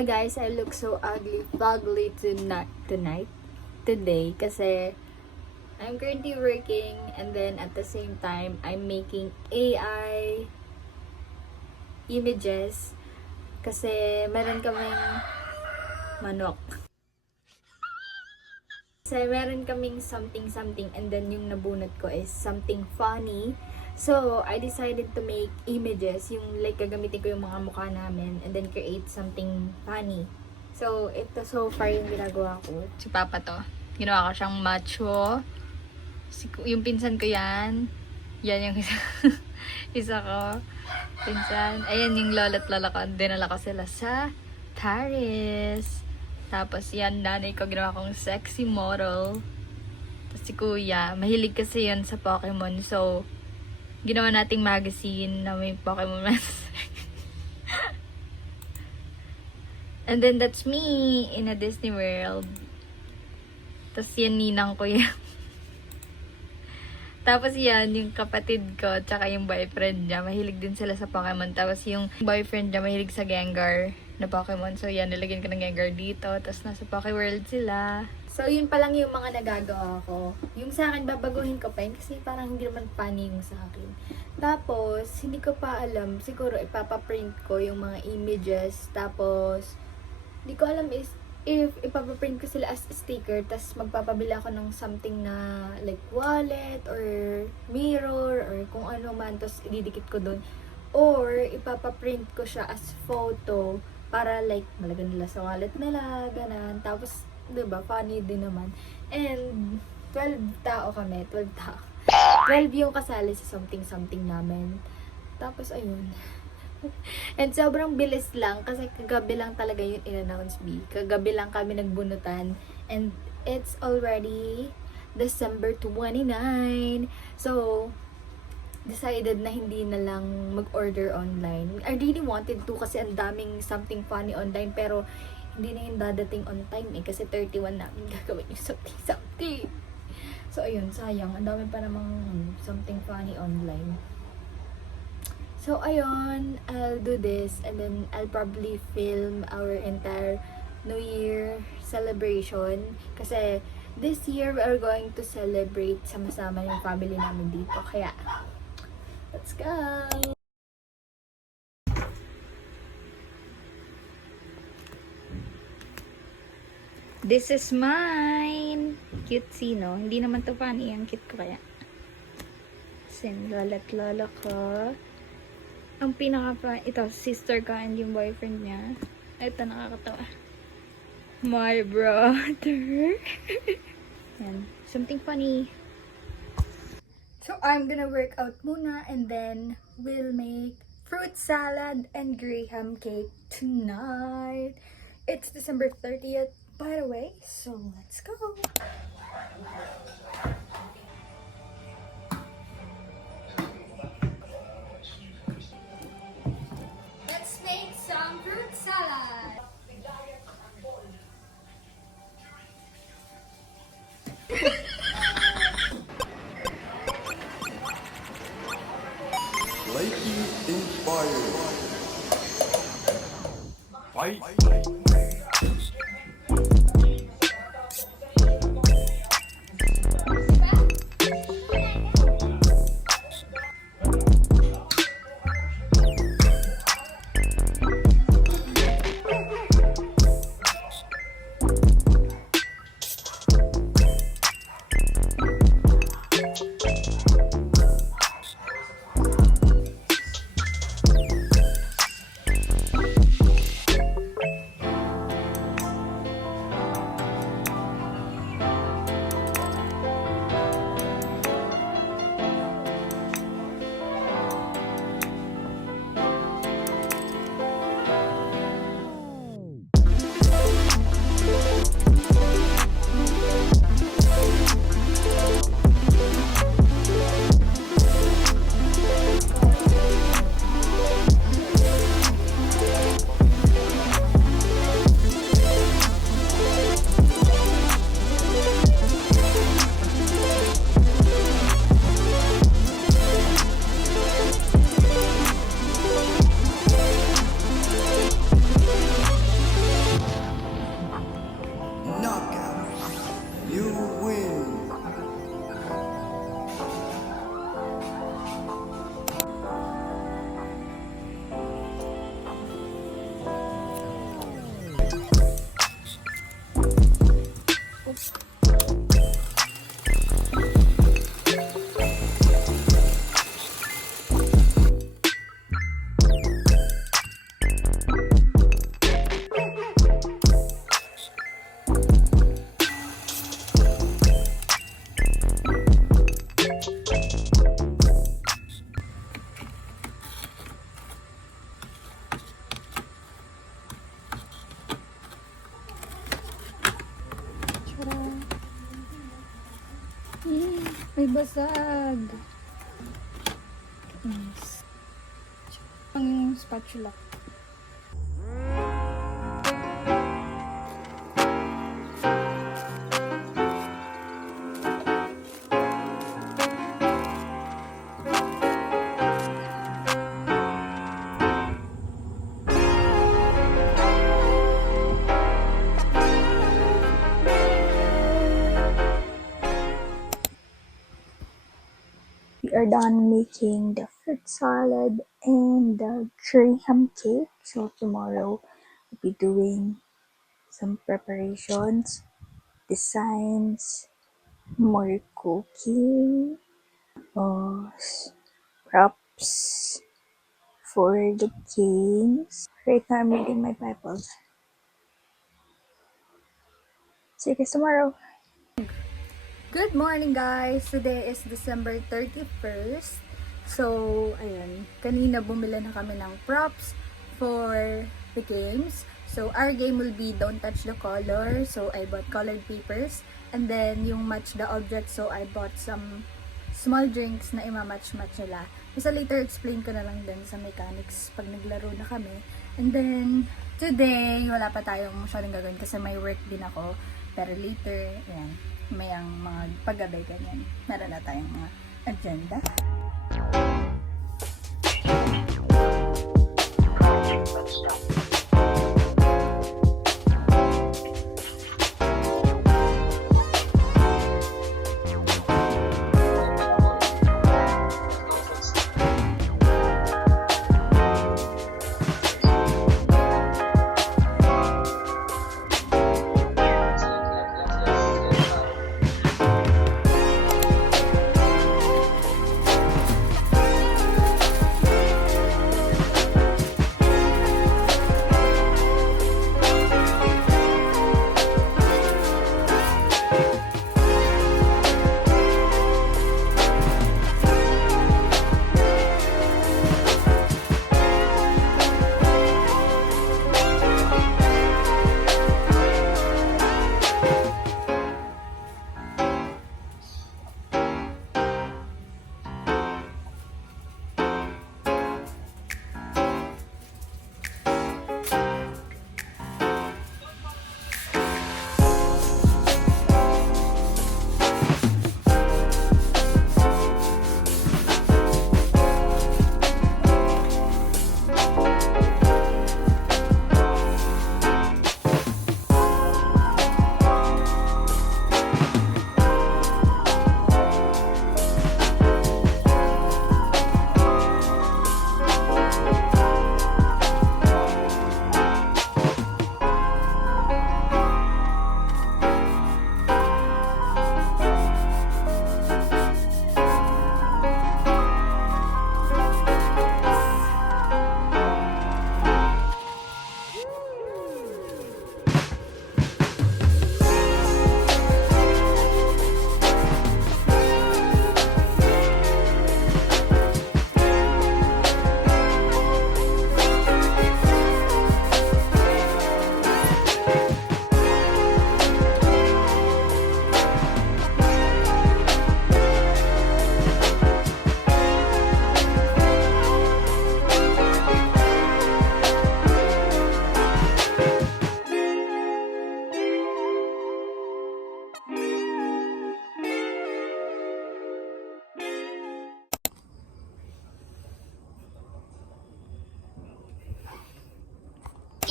Hi guys, I look so ugly today kasi I'm currently working and then at the same time I'm making AI images kasi meron kaming manok. Kasi meron kaming something and then yung nabunot ko is something funny. So, I decided to make images, yung like gagamitin ko yung mga mukha namin and then create something funny. So, ito so far yung ginagawa ko. Si Papa to. Ginawa ko siyang macho. Yung pinsan ko yan. Yan yung isa, isa ko. Pinsan. Ayan yung lola't lola ko. Dinala ko sila sa Paris. Tapos yan, nanay ko ginawa kong sexy model. Tapos si kuya, mahilig kasi yan sa Pokemon. So, ginawa nating magazine na may Pokemon mask. And then that's me in a Disney World. Tapos yan, ninang ko yan. Tapos yan, yung kapatid ko, tsaka yung boyfriend niya, mahilig din sila sa Pokemon. Tapos yung boyfriend niya, mahilig sa Gengar na Pokemon. So yan, nilagyan ko ng Gengar dito. Tapos nasa Pokeworld sila. So, yun pa lang yung mga nagagawa ko. Yung sa akin, babaguhin ko pa yun kasi parang hindi naman funny yung sa akin. Tapos, hindi ko pa alam, siguro ipapaprint ko yung mga images. Tapos, hindi ko alam is if ipapaprint ko sila as sticker, tapos magpapabila ako ng something na like wallet or mirror or kung ano man, tapos ididikit ko dun. Or, ipapaprint ko siya as photo para like malagyan nila sa wallet nila, ganan. Tapos, diba, funny din naman. And, 12 tao kami, 12 tao. 12 yung kasali sa something namin. Tapos, ayun. And sobrang bilis lang kasi kagabi lang talaga yung in-announce B. Kagabi lang kami nagbunutan. And it's already December 29. So, decided na hindi na lang mag-order online. I really wanted to kasi ang daming something funny online pero hindi na yung dadating on time kasi 31 namin gagawin yung something. So, ayun, sayang. Ang dami pa namang something funny online. So, ayun, I'll do this and then I'll probably film our entire New Year celebration kasi this year we are going to celebrate sama-sama yung family namin dito. Kaya, let's go! This is mine! Cutesy, no? Hindi naman to funny. Ang cute ko kaya. Sin, lola't lola ko. Ang ito, sister ko and yung boyfriend niya. Ito, nakakatawa. My brother. Yan. Something funny. So, I'm gonna work out muna and then we'll make fruit salad and graham cake tonight. It's December 30th, by the way. So, let's go. Let's make some fruit salad. Slightly inspired. Fight. May basag. Yes. Ang spatula. We are done making the fruit salad and the cherry ham cake. So tomorrow we'll be doing some preparations, designs, more cooking, props for the games. Right now I'm reading my Bible. See you guys tomorrow. Good morning guys! Today is December 31st. So, ayun. Kanina bumili na kami ng props for the games. So, our game will be Don't Touch the Color. So, I bought colored papers. And then, yung Match the Object. So, I bought some small drinks na ima-match-match nila. Basta later explain ko na lang din sa mechanics pag naglaro na kami. And then, today, wala pa tayong masyadong gagawin kasi may work din ako. Pero later, ayan, may ang mga paggabi ganyan. Meron na tayong mga agenda.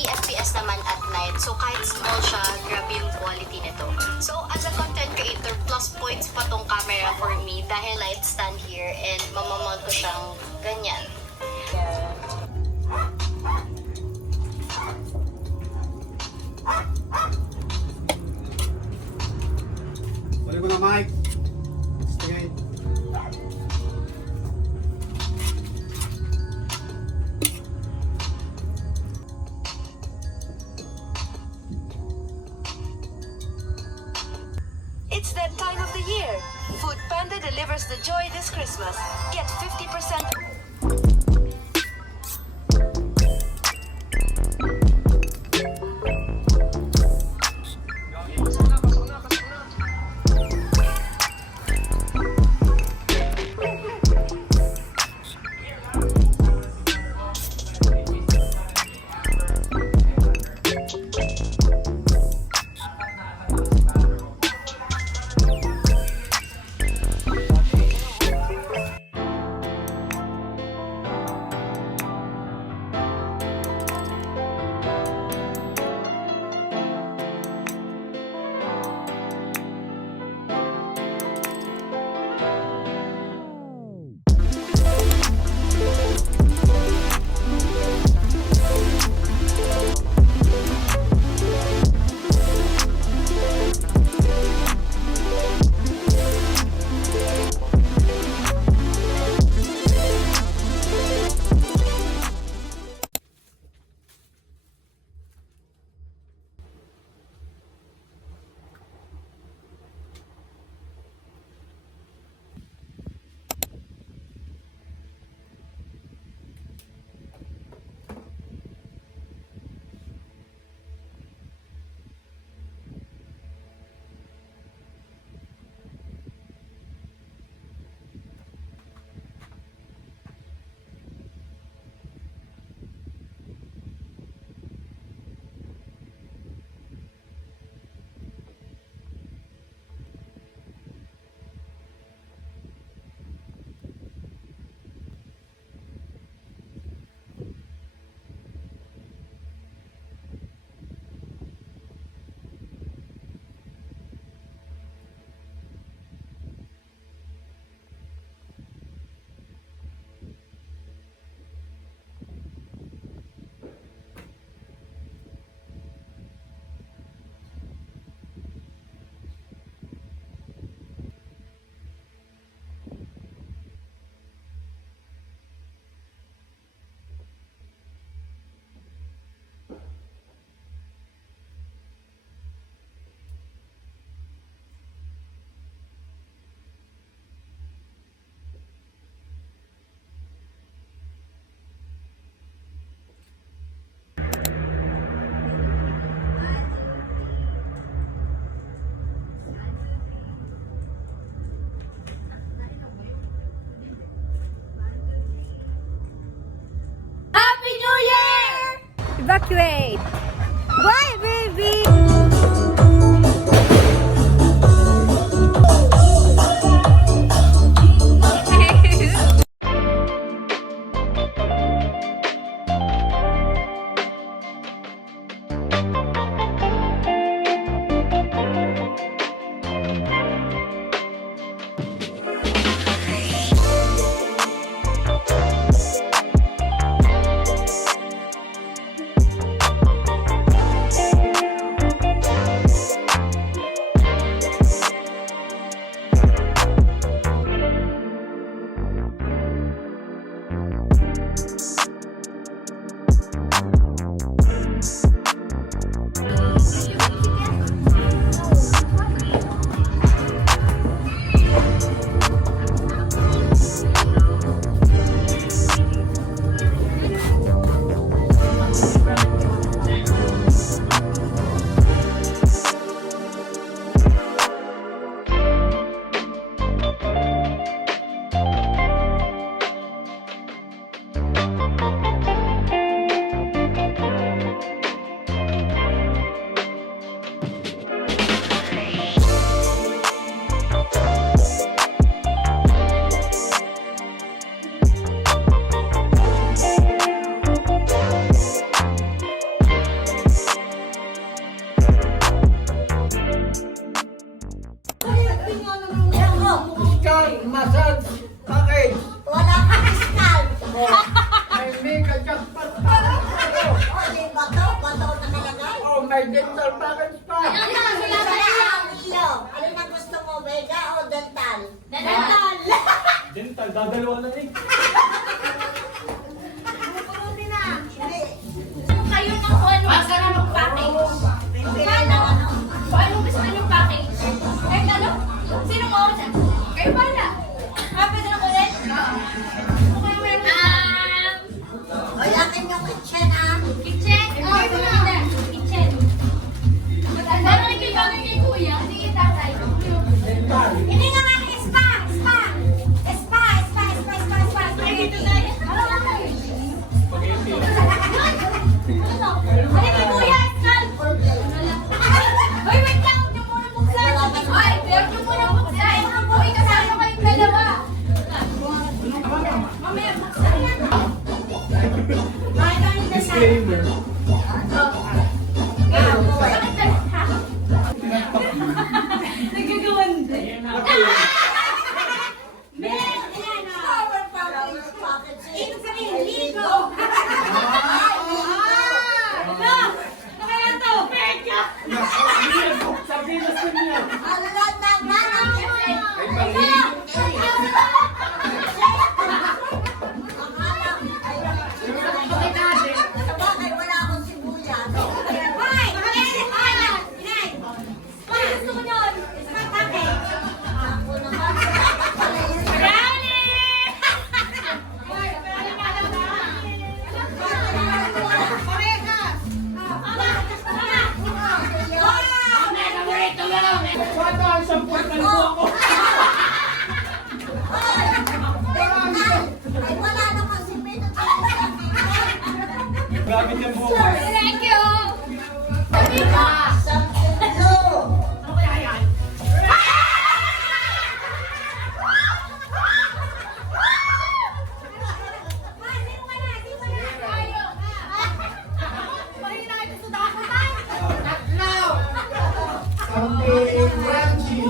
FPS naman at night. So, kahit small siya, grabe yung quality nito. So, as a content creator, plus points pa tong camera for me dahil light stand here and mamamount ko siyang ganyan. Balik ko na, Mike. Sige. It's that time of the year. Food Panda delivers the joy this Christmas. Get 50%. evacuate. Bye, baby! Massage package. Wala ka discount. May mega jackpot package. O, di bato nakalagay. Oh, may dental package pa. Alin ang gusto mo, Vega o dental? Dental, dadalawa na eh. Kayo ng ano? Asa na mag-package? Paano gusto nyo package? Eh, ano? Sino mo? Kayo pala. Pwede na ko rin? Ano kayo meron? Hoy, akin yung kitchen, ah. Kitchen? Oo, ito na. Kitchen. Ano rin kayo kay kuya? Sige, tatay. Hindi nga nga, spa. Ay, dito tayo. Ano kay kuya? Skal! Hoy, wait lang! Huwag niyo muna buksan! Ay, huwag niyo muna buksan! Uy, kasama kayong dalawa! Mamaya, buksan yan! Disclaimer. Bakit na? Ha? Nagagawan din. Ibig sabihin, ligo. Kaya to, Peka! Sabihin na sa niya. Alat na ba? Ay, mali. Sabagay, wala akong sibuyas. Hoy! Inay! Gusto ko nun! Ako naman, dapat pala yun. Bata, ang sampun na luwa ko. Ay, wala naman si Pino. Gamit yung bukas. Thank you! Something crunchy.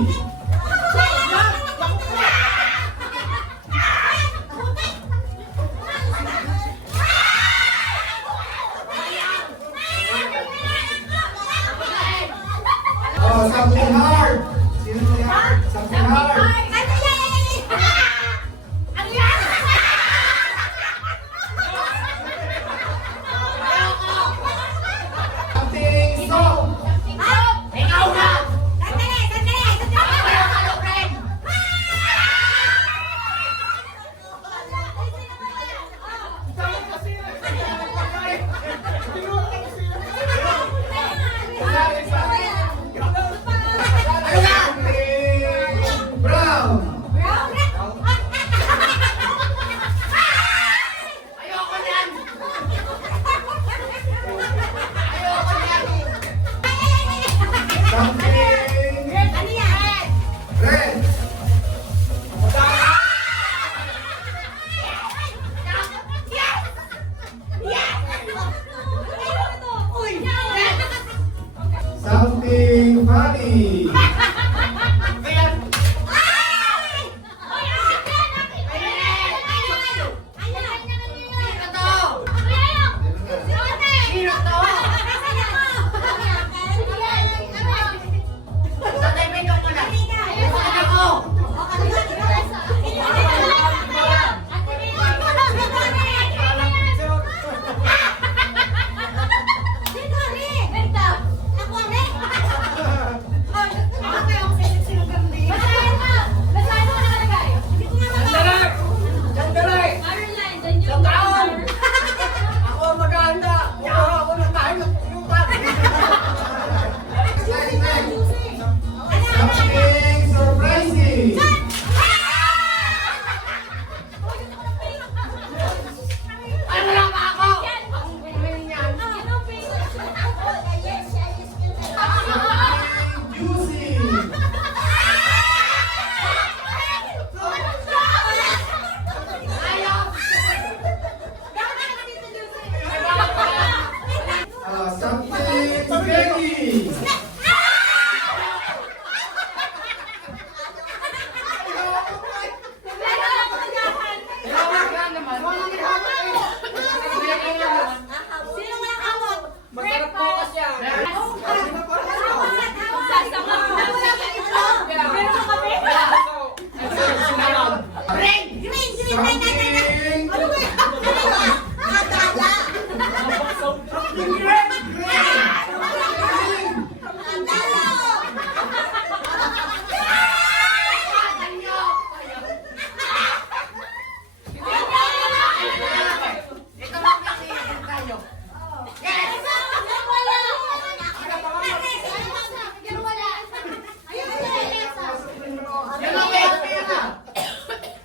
Sino walang hamon? Masarap po kasi yan. Sasama. Meron ka kape? Green! Ano ba yan? Ano ba? Adala! Adala!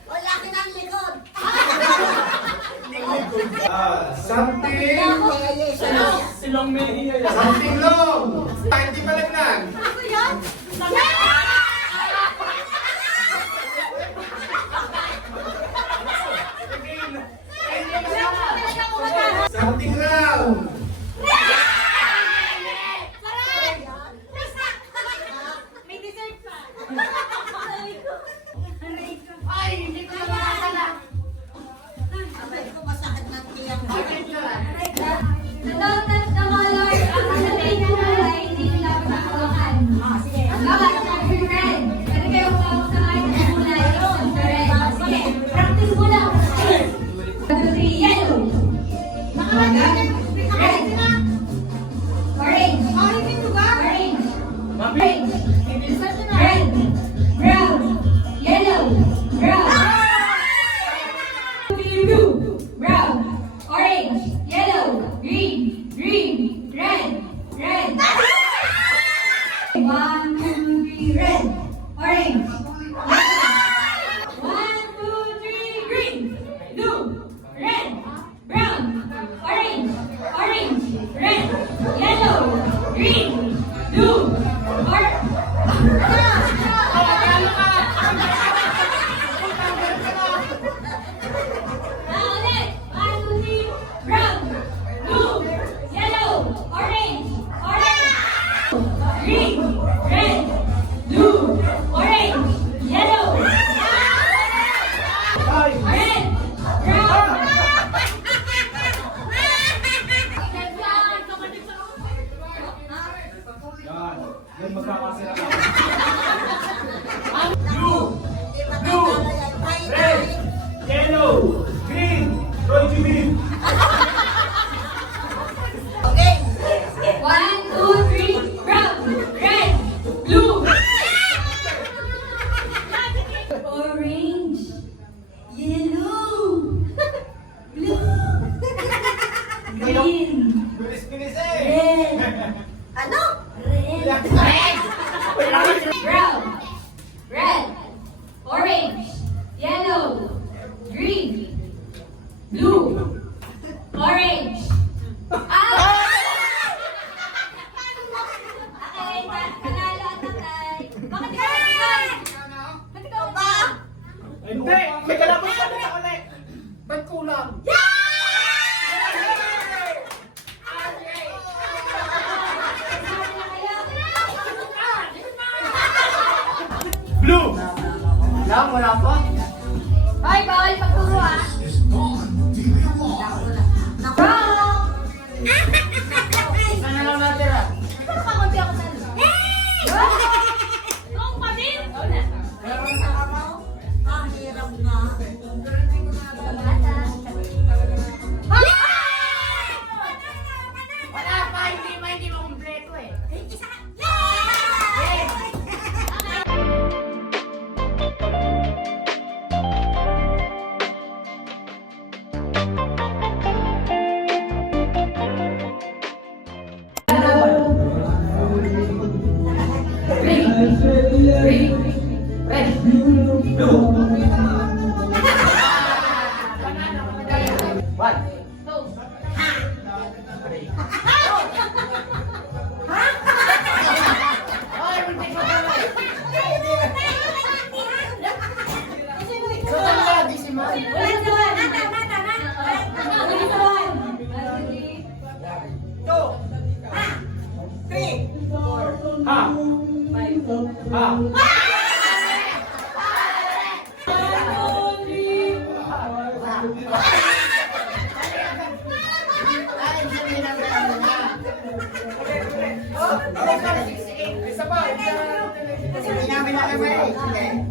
Wala ka ng likod. Something. Silong may iya yan. Something long. Hindi palagnan. Ano yan? Something round. May dessert pa. Abay ko masakit ng tiyan ko. Sa daw na color, ang nasabihin ng kulay, hindi nyo dapat nakawakan. Sige. Bakit? Red. Pwede kayo hawak sa kahit na kulay. Red. Sige. Practice mo lang. 1, 2, 3, yellow. Red. Orange. Orange. Orange. Red. Brown. Yellow. Brown. Blue. Brown. Orange. Yellow. Green. Green. Red. Red. 1, 2, 3, red. Orange. 1, 2, 3, green. Blue. Red. Brown. Orange. Orange. Red. Yellow. Green. Blue. Ulit. 1, 2, 3, brown. Blue. Yellow. Orange. Orange. Green. Red. Blue. Orange. Yellow. Red. Brown. Yan. Yan magkakasira ka. Hindi makakala yan. Bye, Yellow. Green. Roy Jimmy. Okay. 1, 2, 3, brown. Red. Blue. Orange. Yellow. Blue. Green. Bilis-bilis eh. Red. Ano? Red. Brown. Red. Orange. Yellow. Green. Blue. Orange. Okay, panalo at tatay. Bakit ikaw nagkakay? Ba't ikaw ba? Hindi. May kalabot ka na ulit. Ba't kulang? Blue. Wala pa. Hoy, bawal pagturo ah. Brown. Sana lang natira. Parang kakunti ako sa Ang pamin. Ang hirap na. Wala pa. Hindi mo kumpleto eh. Last one.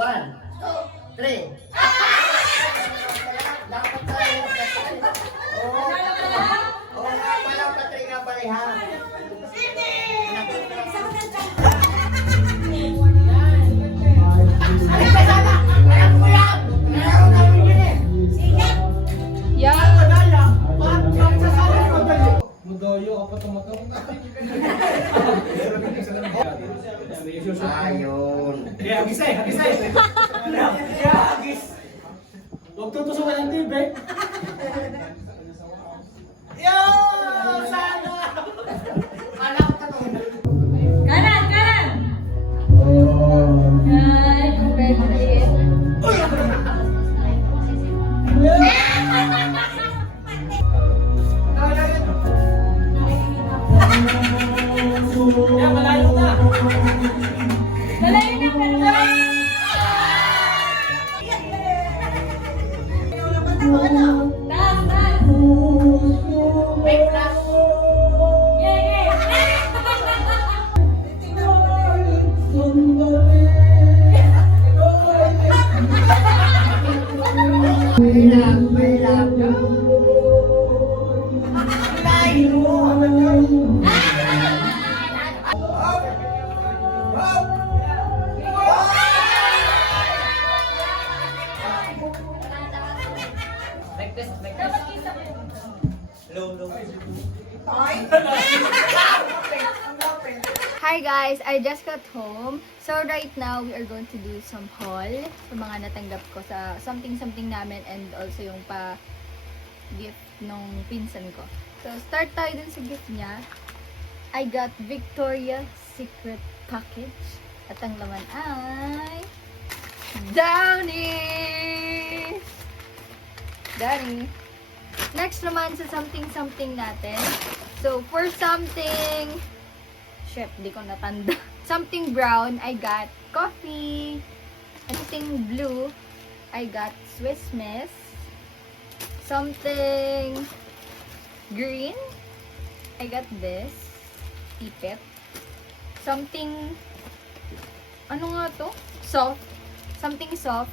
1, 2, 3, 1. Mudoyo ka pa tumatong. Ayun. Hagisay. Hagis. Huwag tutusukan ng tibe. Yo! Sana! Anak ka to. Kanan! Yan, congratulations. Yan, malayo na. Malayo na, pero taas. Make plus. Yeah. Hi guys! I just got home. So right now, we are going to do some haul sa mga natanggap ko sa something namin and also yung pa-gift nung pinsan ko. So start tayo dun sa gift niya. I got Victoria's Secret package. At ang laman ay Downy! Next naman sa something natin. So for something di ko natanda. Something brown, I got coffee. Something blue, I got Swiss Miss. Something green, I got this. Tipet. Something, ano nga to? Soft. Something soft,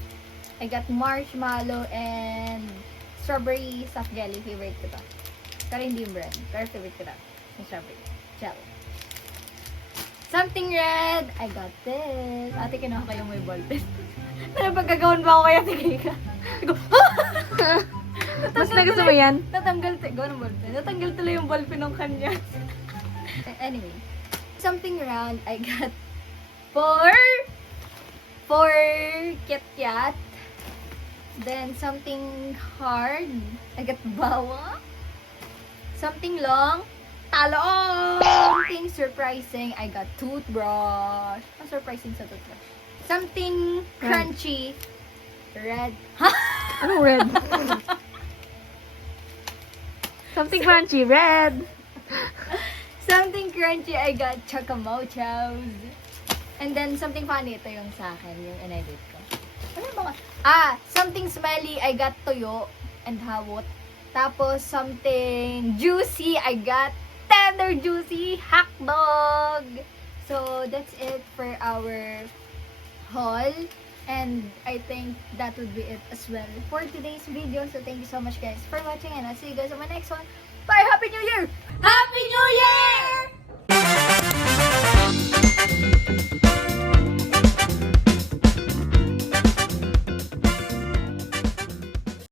I got marshmallow and strawberry soft jelly. Favorite ko to. Pero hindi yung brand. Pero favorite ko to. Yung strawberry. Jelly. Something red, I got this. Ate, kinuha ko yung may ballpen. Napagkagawan ba ako kaya tigay ka? Mas gusto mo yan? Natanggal gawa ng ballpen. Natanggal tuloy yung ballpen ng kanya. Anyway. Something round, I got four Kit Kat. Then something hard, I got bawang. Something long, talong! Something surprising, I got toothbrush. Ang surprising sa toothbrush. Something crunchy, red. Ha? Anong red? Something crunchy, red. Something crunchy, I got chocomochos. And then something funny, ito yung sa akin, yung in-edit ko. Ano ba? Something smelly, I got toyo and hawot. Tapos something juicy, I got tender juicy hot dog. So that's it for our haul. And I think that would be it as well for today's video. So thank you so much guys for watching and I'll see you guys on my next one. Bye! Happy New Year! Happy New Year!